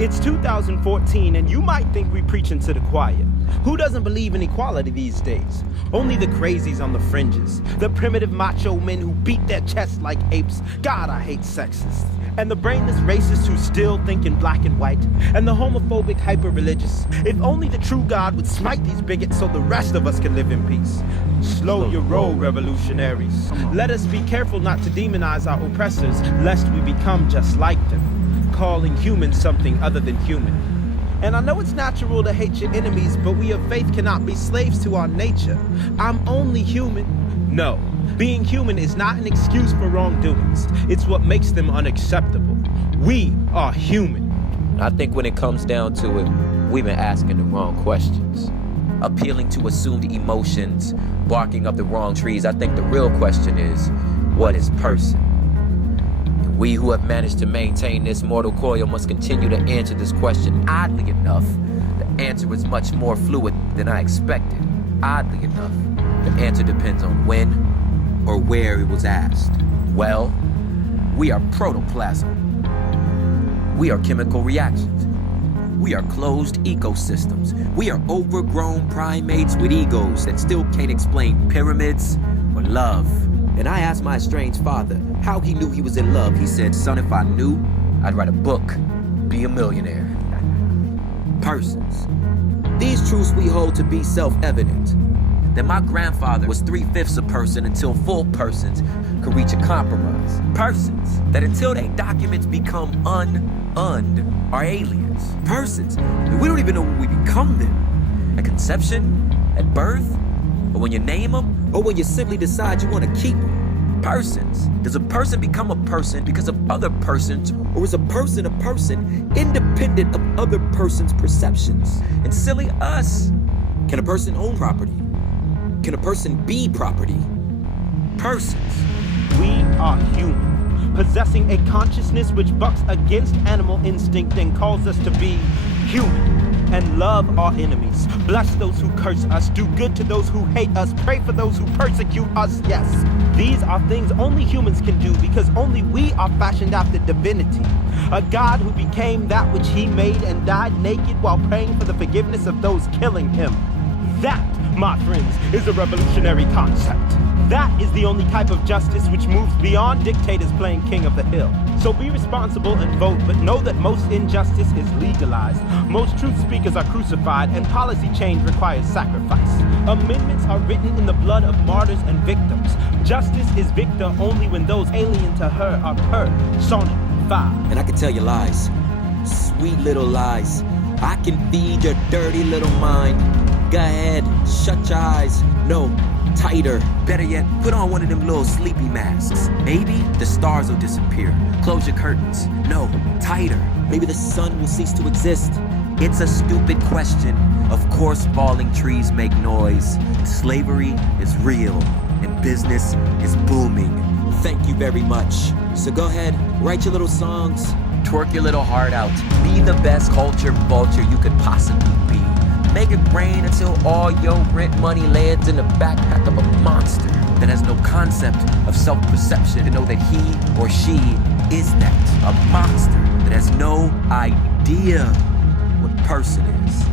It's 2014 and you might think we preaching to the choir. Who doesn't believe in equality these days? Only the crazies on the fringes. The primitive macho men who beat their chests like apes. God, I hate sexists. And the brainless racists who still think in black and white. And the homophobic hyper-religious. If only the true God would smite these bigots so the rest of us can live in peace. Slow your roll, revolutionaries. Let us be careful not to demonize our oppressors, lest we become just like them, calling humans something other than human. And I know it's natural to hate your enemies, but we of faith cannot be slaves to our nature. I'm only human. No, being human is not an excuse for wrongdoings. It's what makes them unacceptable. We are human. I think when it comes down to it, we've been asking the wrong questions. Appealing to assumed emotions, barking up the wrong trees. I think the real question is, what is person? We who have managed to maintain this mortal coil must continue to answer this question. Oddly enough, the answer is much more fluid than I expected. Oddly enough, the answer depends on when or where it was asked. Well, we are protoplasm. We are chemical reactions. We are closed ecosystems. We are overgrown primates with egos that still can't explain pyramids or love. And I asked my estranged father how he knew he was in love. He said, son, if I knew, I'd write a book, be a millionaire. Persons. These truths we hold to be self-evident. That my grandfather was 3/5 a person until full persons could reach a compromise. Persons. That until their documents become are aliens. Persons. And we don't even know when we become them. At conception, at birth, or when you name them, or when you simply decide you want to keep them. Persons. Does a person become a person because of other persons, or is a person independent of other persons' perceptions? And silly us. Can a person own property? Can a person be property? Persons. We are human, possessing a consciousness which bucks against animal instinct and calls us to be human. And love our enemies, bless those who curse us, do good to those who hate us, pray for those who persecute us, yes. These are things only humans can do because only we are fashioned after divinity. A God who became that which he made and died naked while praying for the forgiveness of those killing him. That, my friends, is a revolutionary concept. That is the only type of justice which moves beyond dictators playing king of the hill. So be responsible and vote, but know that most injustice is legalized. Most truth speakers are crucified, and policy change requires sacrifice. Amendments are written in the blood of martyrs and victims. Justice is victor only when those alien to her are personified. And I can tell you lies, sweet little lies. I can feed your dirty little mind. Go ahead, shut your eyes. No, tighter. Better yet, put on one of them little sleepy masks. Maybe the stars will disappear. Close your curtains. No, tighter. Maybe the sun will cease to exist. It's a stupid question. Of course, falling trees make noise. Slavery is real, and business is booming. Thank you very much. So go ahead, write your little songs. Twerk your little heart out. Be the best culture vulture you could possibly be. Make it rain until all your rent money lands in the backpack of a monster that has no concept of self-perception to know that he or she is that. A monster that has no idea what person is.